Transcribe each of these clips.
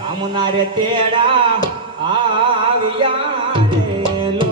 રામના રે તેડા આવ્યા રે લો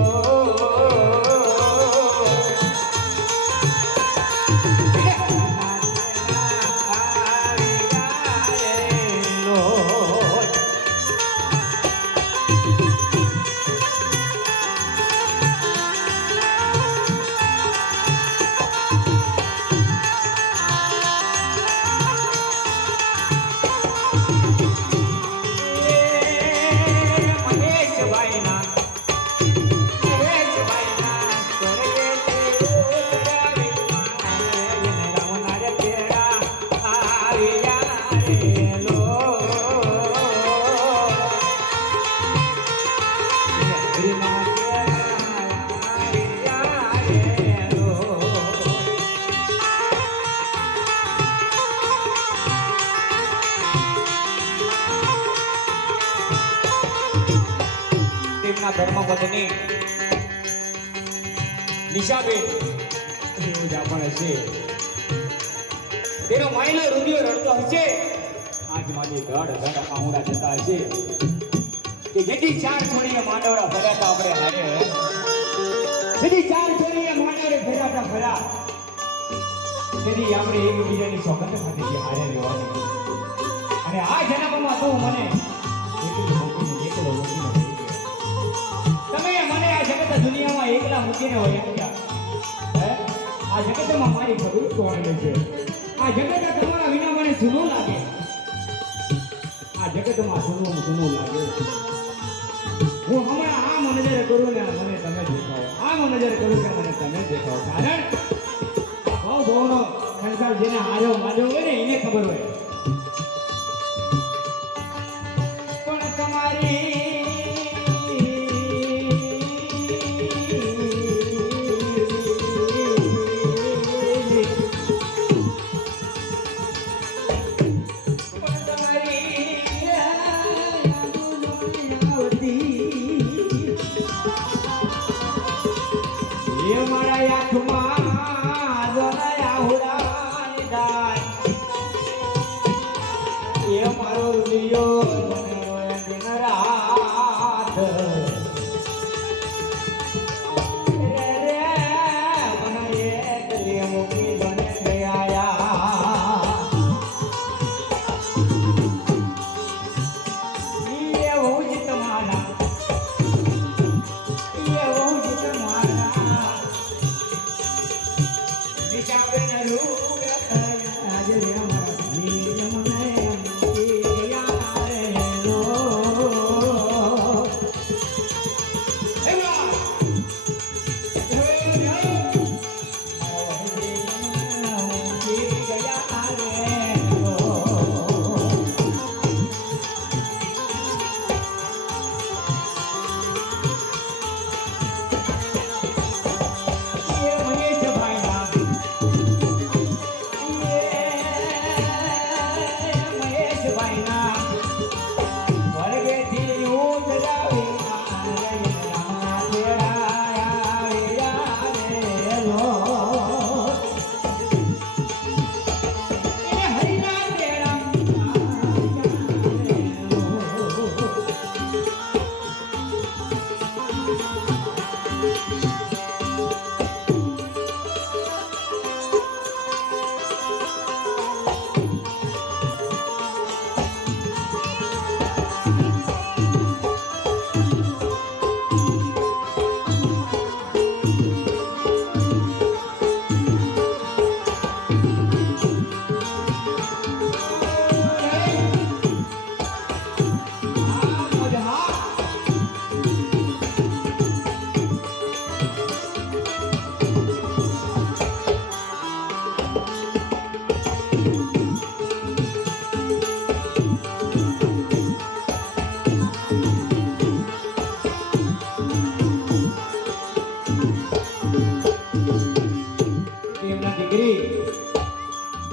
ધર્મપત્ની નિશાબેન એવું જ આપણે છે તેનો માયલો રૂડિયો રડતો હશે આંખમાંથી ધડ ધડ આંગળા જતા હશે કે જેથી ચાર છોડીએ માંડવડા ભર્યા હતા આપણે હારે જેથી ચાર છોડીએ માંડવડે ભર્યા હતા ખરા તેથી આપણે એકબીજાની સોગંદ ખાતી હારે રહેવાની અને આ જન્મમાં તું મને એકલો મૂકીને તમે મને આ જગત દુનિયામાં એકલા મૂકીને હોય હે આ જગતમાં મારી ખબર કોણ છે આ જગત તમારા વિના મને સુનો લાગે આ જગતમાં સુનો લાગે હું હમણાં આમ નજર કરું ને મને તમે દેખાવો આમ નજર કરું કે મને તમે દેખાવો કારણ ભાવ ભાવનો સંસાર જેને હારો માજો હોય ને એને ખબર હોય પણ તમારી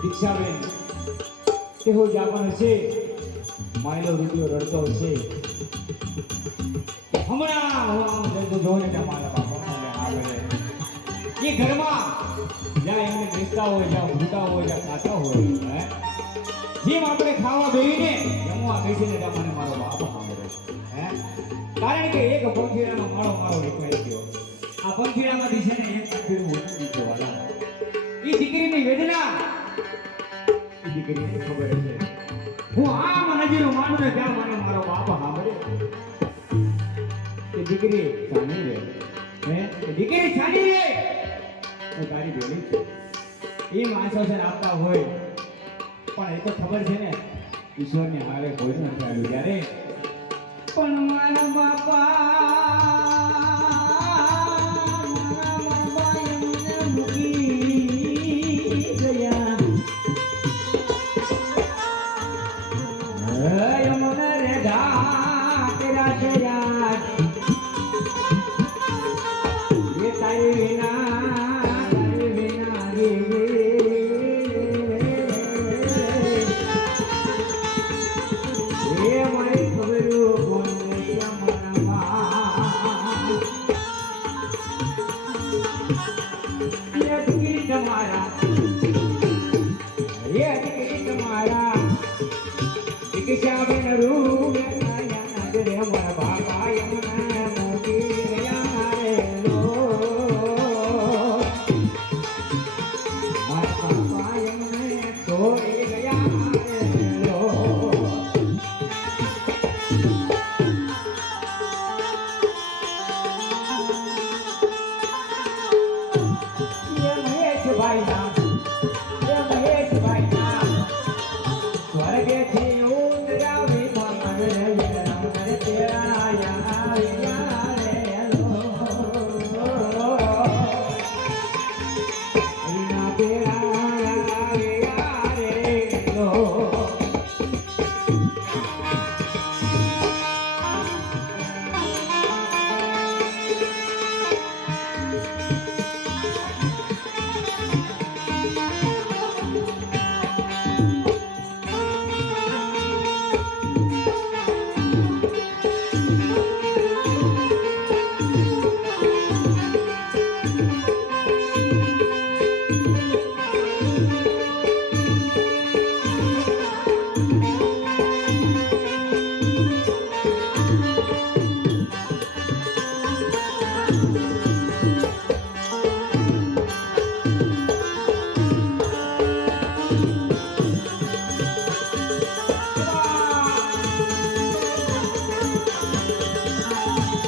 દીક્ષાબેન કેવો જાપણ છે માયલો રૂપિયો રડતો છે હમણાં હું આમ જતો જોઈને મારા બાપા આવે એ ઘરમાં જ્યાં એમને બેસતા હોય, જ્યાં ઊંઘતા હોય, જ્યાં ખાતા હોય, હે? જેમ આપણે ખાવા બેહીને જમવા બેસીને તમને મારો બાપ સાંભળે, હે? કારણ કે એક પંખીડાનો માળો મારો દેખાઈ ગયો. આ પંખીડામાંથી છે ને એક પંખીડું ઉતરી ગયું વાલા. એ દીકરીની વેદના એ દીકરીને ખબર છે. હું આમ નજીરો માનું ને ત્યાં મને મારો બાપ સાંભળે. એ દીકરી સાની રે, હે? એ દીકરી સાની રે, હું તારી બેલી છું. એમ આશ્વાસન આપતા હોય પણ એ તો ખબર છે ને ઈશ્વરને હારે કોઈ નથી આવ્યું ત્યારે. પણ મારા બાપા એમને મૂકી ગયા. મને રે ઘાટ રાતે રાત એ તારી વિના રે એ મારી ખબરો કોણ ક્યાં મનમાં એ દીકરી તમારા દીકરી તમારા દીક્ષા બેન રૂ